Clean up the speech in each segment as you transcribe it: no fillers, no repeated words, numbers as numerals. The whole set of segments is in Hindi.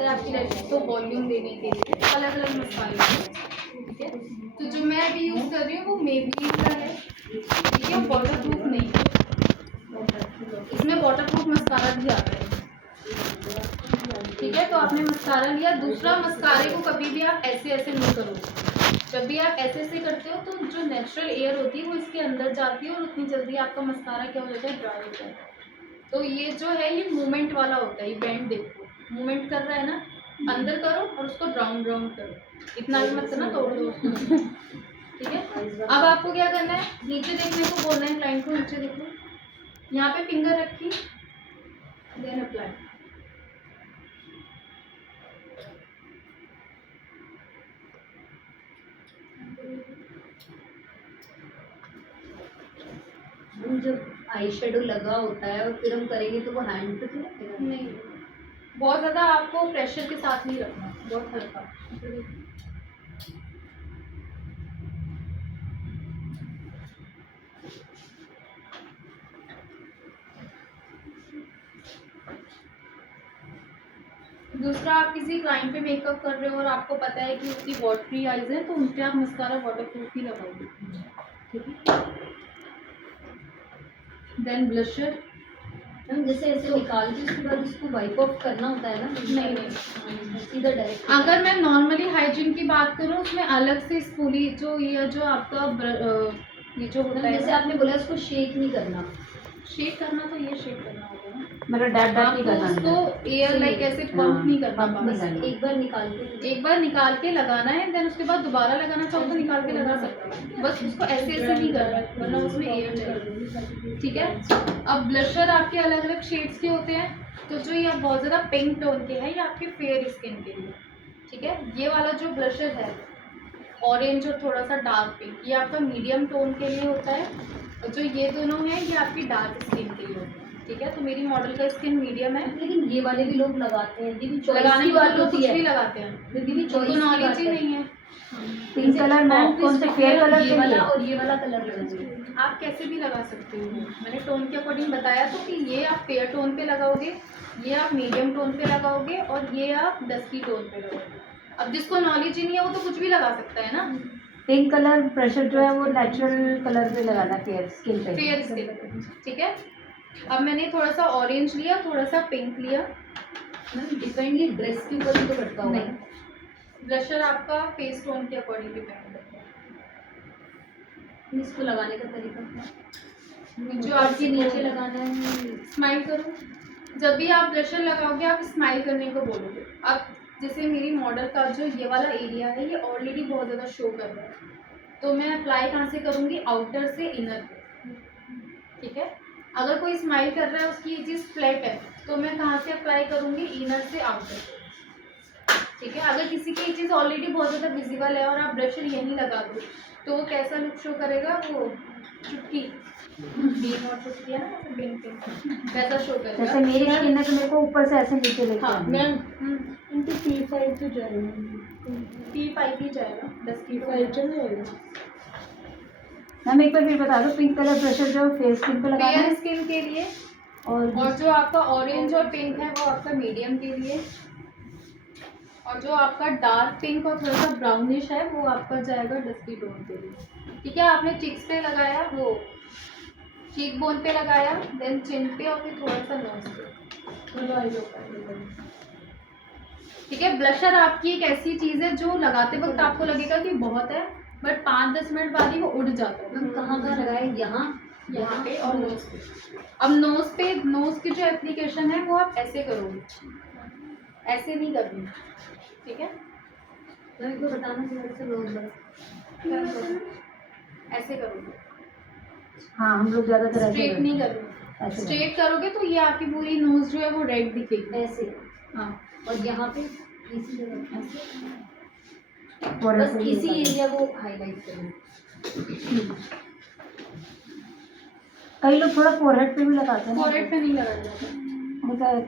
जाता है आपकी लैशेज को वॉल्यूम देने के लिए, अलग अलग मसाले हैं, ठीक है। तो जो मैं अभी यूज़ कर रही हूँ वो मेबलिन का है, ठीक है, वाटर प्रूफ नहीं है, इसमें वाटर प्रूफ मस्कारा भी आता है, ठीक है। तो आपने मस्कारा लिया। दूसरा, मस्कारे को कभी भी आप ऐसे ऐसे नहीं करोगे। जब भी आप ऐसे ऐसे करते हो तो जो नेचुरल एयर होती है वो इसके अंदर जाती है और उतनी जल्दी आपका मस्कारा क्या हो जाता है, ड्राई हो जाता है। तो ये जो है ये मूवमेंट वाला होता है, ये बैंड देखो मूवमेंट कर रहा है ना, अंदर करो और उसको राउंड राउंड करो, इतना भी मत करना, तोड़ दो उसको, ठीक है। अब आपको क्या करना है, नीचे देखने को बोलना है क्लाइंट को, नीचे देखो, यहाँ पे फिंगर रखी, देन अप्लाई। जब आई शेडो लगा होता है और फिर हम करेंगे तो वो हैंड पे तो नहीं, बहुत ज़्यादा आपको प्रेशर के साथ नहीं रखना, बहुत हल्का। दूसरा, आप किसी क्लाइंट पे मेकअप कर रहे हो और आपको पता है कि उसकी वाटरी आइज है तो उन पर आप मस्कारा वाटरप्रूफ ही लगाओगे, ठीक है। देन ब्लशर, हम जैसे ऐसे निकाल के उसके बाद उसको वाइप ऑफ करना होता है ना? नहीं, सीधा डायरेक्ट। अगर मैं नॉर्मली हाइजीन की बात करूँ उसमें अलग से स्पूली जो ये जो आपका ये जो होता है, जैसे आपने बोला उसको शेक नहीं करना, शेक करना, तो ये शेक करना होगा ना, मतलब डैट डैट नहीं करना, उसको एयर लाइक ऐसे पंप नहीं करना, बस एक बार निकाल के लगाना है, देन उसके बाद दोबारा लगाना चाहो तो निकाल के लगा सकते हो, बस उसको ऐसे ऐसे नहीं करना है वरना उसमें एयर जाएगी, ठीक है। अब ब्लशर आपके अलग अलग शेड्स के होते हैं, तो जो ये बहुत ज़्यादा पिंक टोन के हैं ये आपके फेयर स्किन के लिए, ठीक है। ये वाला जो ब्लशर है ऑरेंज और थोड़ा सा डार्क पिंक, ये आपका मीडियम टोन के लिए होता है, और जो ये दोनों हैं ये आपकी डार्क स्किन के लिए होता है, ठीक है। तो मेरी मॉडल का स्किन मीडियम है, लेकिन ये वाले भी लोग लगाते हैं, दीदी लगाने की बात वाले होती कुछ है, भी लगाते हैं, दीदी उनको नॉलेज ही नहीं है। पिंक कलर मैम कौन से फेयर कलर ये के वाला लिए? और ये वाला कलर लगाएंगे। आप कैसे भी लगा सकते हो, मैंने टोन के अकॉर्डिंग बताया तो कि ये आप फेयर टोन पे लगाओगे, ये आप मीडियम टोन पे लगाओगे और ये आप डस्की टोन पे लगाओगे। अब जिसको नॉलेज ही नहीं है वो तो कुछ भी लगा सकता है ना। पिंक कलर प्रेशर जो है वो नेचुरल कलर पे लगाना, फेयर स्किन पे, फेयर स्किन, ठीक है। अब मैंने थोड़ा सा ऑरेंज लिया, थोड़ा सा पिंक लिया, डिपेंड ये ड्रेस के ऊपर भी तो करता होगा। नहीं, ब्लशर आपका फेस टोन के अकॉर्डिंग डिपेंड करता है। इसको लगाने का तरीका जो आपके आपके नीचे लगाना है, स्माइल करो। जब भी आप ब्लशर लगाओगे आप स्माइल करने को बोलोगे। अब जैसे मेरी मॉडल का जो ये वाला एरिया है ये ऑलरेडी बहुत ज़्यादा शो कर रहा है, तो मैं अप्लाई कहाँ से करूँगी, आउटर से इनर पे, ठीक है। अगर कोई स्माइल कर रहा है उसकी ये चीज़ फ्लैट है तो मैं कहाँ से अप्लाई करूँगी, इनर से आउटर, ठीक है। अगर किसी की ये चीज़ ऑलरेडी बहुत ज़्यादा विजिबल है और आप ब्रशर यहीं लगा दो तो वो कैसा लुक शो करेगा, वो चुटकी बीन और चुटकी है ना, बीन पे वैसा शो करेगा। जैसे मेरी स्किन है तो मेरे को ऊपर से ऐसे नीचे लेके हाँ, आना है। मैम इनकी P5 तो जाएगा, P5 ही जाएगा, 10 P5 चल जाएगा। मैम एक बार फिर बता दो, पिंक कलर प्रेशर जो फेस स्किन पे लगाना फेयर है, स्किन के लिए, और जो आपका ऑरेंज और पिंक है वो आपका मीडियम के लिए, और जो आपका डार्क पिंक और थोड़ा सा ब्राउनिश है वो आपका जाएगा डस्की टोन के लिए, ठीक है। आपने चिक्स पे लगाया, वो चीक बोन पे लगाया, देन चिन पे और फिर थोड़ा सा नोज पे, ठीक है। ब्लशर आपकी एक ऐसी चीज़ है जो लगाते वक्त आपको लगेगा कि बहुत है, बट 5-10 मिनट बाद ही वो उड़ जाता है। कहाँ लगाए, यहाँ पे और नोज पे। अब नोज की जो एप्लीकेशन है वो आप ऐसे करोगे, ऐसे नहीं करनी, ठीक है। मेरे को बताना थोड़ा सा रोज ऐसे करोगे, हाँ हम लोग ज़्यादातर ऐसे स्ट्रेट करते नहीं हैं। करोगे। ऐसे स्ट्रेट करोगे तो ये आपकी पूरी नोज जो है वो रेड दिखेगी, ऐसे, हाँ। और यहाँ पे इसी जगह ऐसे, और बस ऐसे ही इसी होता है। एरिया को हाईलाइट करना। कई लोग थोड़ा फोरहेड पे भी लगाते हैं ना, फोरहेड पे नहीं लगाया जाता।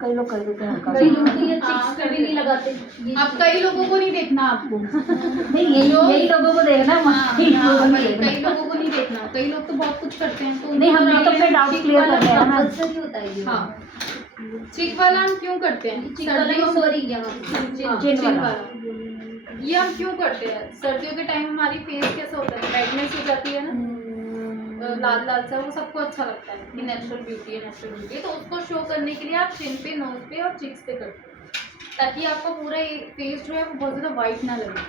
कई लोग कर देते हैं हल्का कई सा। लोग तो ये चिक्स पे भी नहीं लगाते। अब कई लोगों को नहीं देखना आपको, नहीं यही लोगों को देखना है, हाँ, कई लोगों को नहीं कई देखना। लोगों को नहीं देखना। कई लोग तो बहुत कुछ करते हैं तो नहीं हम मेकअप पे डाउट क्लियर कर रहे हैं ना। कंपल्सरी होता है ये। हाँ, चिक वाला हम क्यों करते हैं, चिक वाला सर्दियों सॉरी यहाँ चिन चिन वाला। वाला। ये हम क्यों करते हैं? सर्दियों के टाइम हमारी फेस कैसा होता है, रेडनेस हो जाती है ना, लाल लाल सा, वो सबको अच्छा लगता है कि नेचुरल ब्यूटी है, नेचुरल ब्यूटी है। तो उसको शो करने के लिए आप चिन पे, नोज पे और चिक्स पे करते हो, ताकि आपका पूरा फेस जो है वो बहुत ज़्यादा वाइट ना लगे।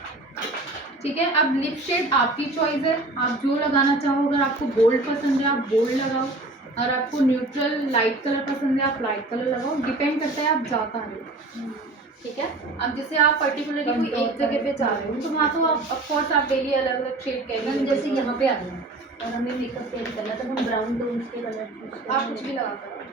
ठीक है, अब लिप शेड आपकी चॉइस है, आप जो लगाना चाहो। अगर आपको बोल्ड पसंद है आप बोल्ड लगाओ, और आपको न्यूट्रल लाइट कलर पसंद है आप लाइट कलर लगाओ, डिपेंड करता है आप जा कहाँ रहे हो। ठीक है, अब जैसे आप पर्टिकुलरली कोई एक जगह पे जा रहे हो तो वहाँ तो आप ऑफकोर्स आप डेली अलग अलग शेड कैरी मैम जैसे यहाँ पे आ गए और हमें मेकअप कैरी करना तो हम ब्राउन टोन्स के कलर आप कुछ भी लगा करो।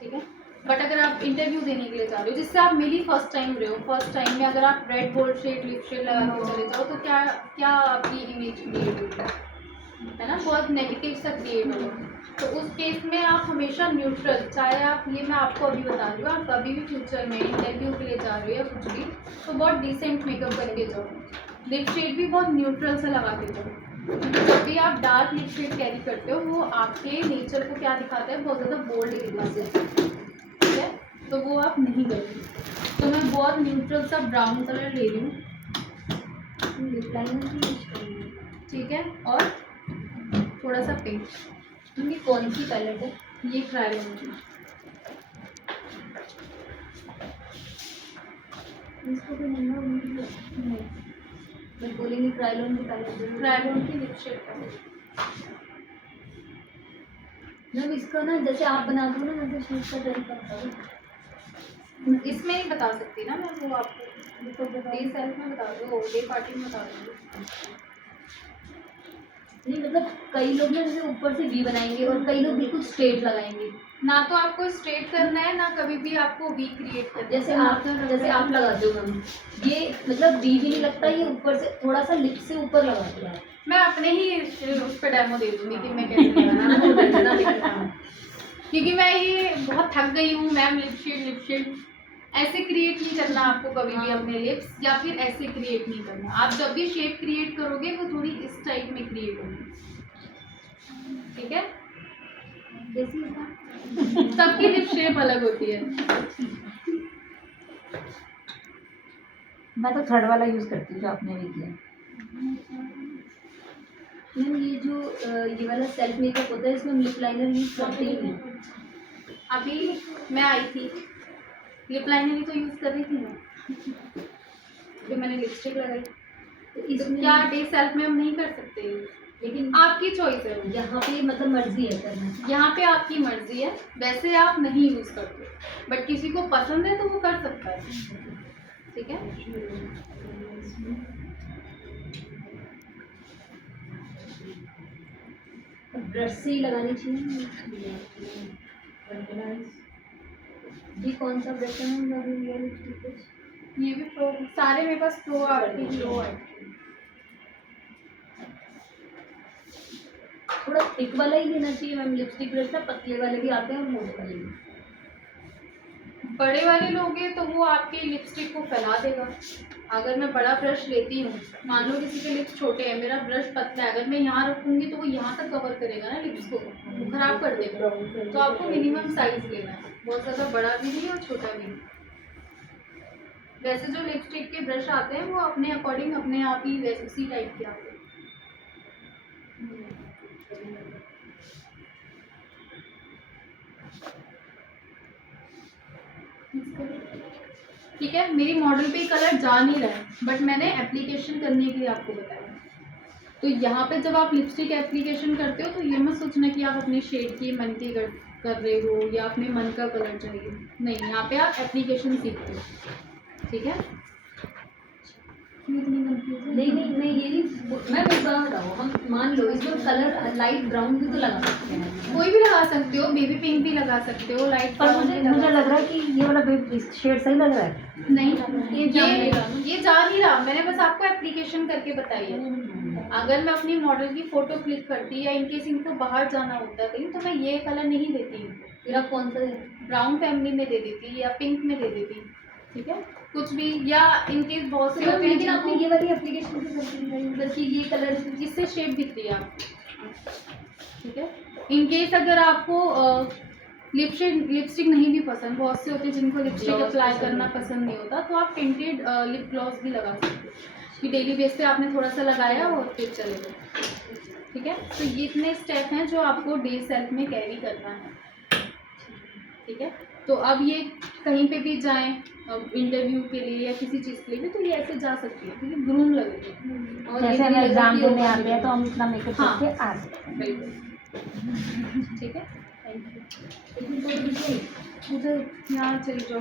ठीक है, बट अगर आप इंटरव्यू देने के लिए जा रहे हो, जिससे आप मिली फर्स्ट टाइम रहे हो, फर्स्ट टाइम में अगर आप red bold shade lip shade लगा के चले जाओ तो क्या क्या आपकी इमेज क्रिएट होगी, है ना, बहुत नेगेटिव सा क्रिएट होगा। तो उस केस में आप हमेशा न्यूट्रल, चाहे आप, ये मैं आपको अभी बता रही हूँ, आप कभी भी फ्यूचर में इंटरव्यू के लिए जा रहे हो या कुछ भी, तो बहुत डिसेंट मेकअप करके जाओ, लिप शेड भी बहुत न्यूट्रल सा लगा के जाओ। जब भी आप डार्क लिप शेड कैरी करते हो वो आपके नेचर को क्या दिखाता है, बहुत ज़्यादा बोल्ड दिखाता है। ठीक है, तो वो आप नहीं करते। तो मैं बहुत न्यूट्रल सा ब्राउन कलर ले रही हूँ, लिप लाइनर भी यूज करेंगे। ठीक है, और थोड़ा सा पिंक। ये कौन सी पैलेट है? ये क्रायोन की, इसको भी नहीं मैं बोलेंगी क्रायोन की पैलेट। क्रायोन की लिप शेड का। मैम इसका ना जैसे आप बना दो ना, मुझे शेड का तरीका बताओ। इसमें नहीं बता सकती ना मैं, वो आपको डे सेल्फ में बता दो, डे पार्टी में बता दूँगी। नहीं मतलब कई लोग ना जैसे ऊपर से वी बनाएंगे और कई लोग बिल्कुल स्ट्रेट लगाएंगे। ना तो आपको स्ट्रेट करना है ना कभी भी आपको वी क्रिएट करना है। जैसे आप लगाते हो मैम, ये मतलब वी भी नहीं लगता, ये ऊपर से थोड़ा सा लिप से ऊपर लगाते हैं। मैं अपने ही उस पर डेमो दे दूँगी कि मैं कैसे लगाना, क्योंकि मैं ये बहुत थक गई हूँ मैम। लिप शेड ऐसे क्रिएट नहीं करना आपको कभी भी अपने लिप्स, या फिर ऐसे क्रिएट नहीं करना। आप जब भी शेप क्रिएट करोगे वो थोड़ी इस टाइप में क्रिएट होगी। ठीक है, सबकी लिप शेप अलग होती है। मैं तो थर्ड वाला यूज़ करती हूँ जो आपने भी किया। मैम ये जो ये वाला सेल्फ मेकअप होता है इसमें लिप लाइनर यूज करते ही नहीं। अभी मैं आई थी, लिप लाइनर ही तो यूज़ कर रही थी मैं, फिर मैंने लिपस्टिक लगाई। तो इसमें क्या डे सेल्फ में हम नहीं कर सकते? लेकिन आपकी चॉइस है, यहाँ पे मतलब मर्जी है करना। यहाँ पे आपकी मर्जी है, वैसे आप नहीं यूज़ करते, बट किसी को पसंद है तो वो कर सकता है। ठीक है, ब्रश से ही लगानी चाहिए। ये कौन सा ब्रश है मैम? ये भी प्रो, सारे मेरे पास प्रो आती है। थोड़ा थिक वाला ही लेना चाहिए मैम लिपस्टिक ब्रश ना, पतले वाले भी आते हैं और मोटे वाले भी। बड़े वाले लोगे तो वो आपके लिपस्टिक को फैला देगा। अगर मैं बड़ा ब्रश लेती हूँ, मान लो किसी के लिप्स छोटे हैं, मेरा ब्रश पतला है, अगर मैं यहाँ रखूँगी तो वो यहाँ तक कवर करेगा ना लिप्स को, वो खराब कर देगा। तो आपको मिनिमम साइज लेना है, बहुत ज़्यादा बड़ा भी नहीं और छोटा भी नहीं। वैसे जो लिपस्टिक के ब्रश आते हैं वो अपने अकॉर्डिंग अपने आप ही वैसे उसी टाइप के आते हैं। ठीक है, मेरी मॉडल पे कलर जा नहीं रहा है, बट मैंने एप्लीकेशन करने के लिए आपको बताया। तो यहाँ पे जब आप लिपस्टिक एप्लीकेशन करते हो तो ये मत सोचना कि आप अपने शेड की मन की कर रहे हो या अपने मन का कलर चाहिए, नहीं, यहाँ पे आप एप्लीकेशन सीखते हो। ठीक है, नहीं ये नहीं मैं एक बात बताऊँ, हम मान लो इसमें कलर लाइट ब्राउन भी तो लगा सकते हैं। कोई भी लगा सकते हो, बेबी पिंक भी लगा सकते हो, लाइट पर मुझे लग रहा है कि ये वाला शेड सही लग रहा है। नहीं, ये जा नहीं रहा। मैंने बस आपको एप्लीकेशन करके बताई है। अगर मैं अपनी मॉडल की फ़ोटो क्लिक करती या इनकेस इनको बाहर जाना होता कहीं तो मैं ये कलर नहीं देती इनको, फिर आप कौन सा ब्राउन फैमिली में दे देती या पिंक में दे देती। ठीक है, कुछ भी, या इनकेस बहुत से होते हैं लेकिन आपने ये वाली एप्लीकेशन से करके दिखाई, मतलब कि ये कलर जिससे शेड दिख रही है आपको। ठीक है, इनकेस अगर आपको लिपस्टिक नहीं भी पसंद, बहुत से होते हैं जिनको लिपस्टिक Gloss अप्लाई पसंद करना है। पसंद नहीं होता, तो आप टिंटेड लिप ग्लॉस भी लगा सकते हो कि डेली बेस पे आपने थोड़ा सा लगाया और फिर चले गए। ठीक है, तो ये इतने स्टेप हैं जो आपको डे सेल्फ में कैरी करना है। ठीक है, तो अब ये कहीं पे भी जाएं, इंटरव्यू के लिए या किसी चीज़ के लिए भी, तो ये ऐसे जा सकती है क्योंकि ग्रूम लगेगी। और ये जैसे भी हम लगा एग्जाम कि देने वो आते हैं तो हम इतना मेकअप हाँ। करके आ सकते हैं। बिल्कुल। ठीक है, उधर यहाँ चली जाओ।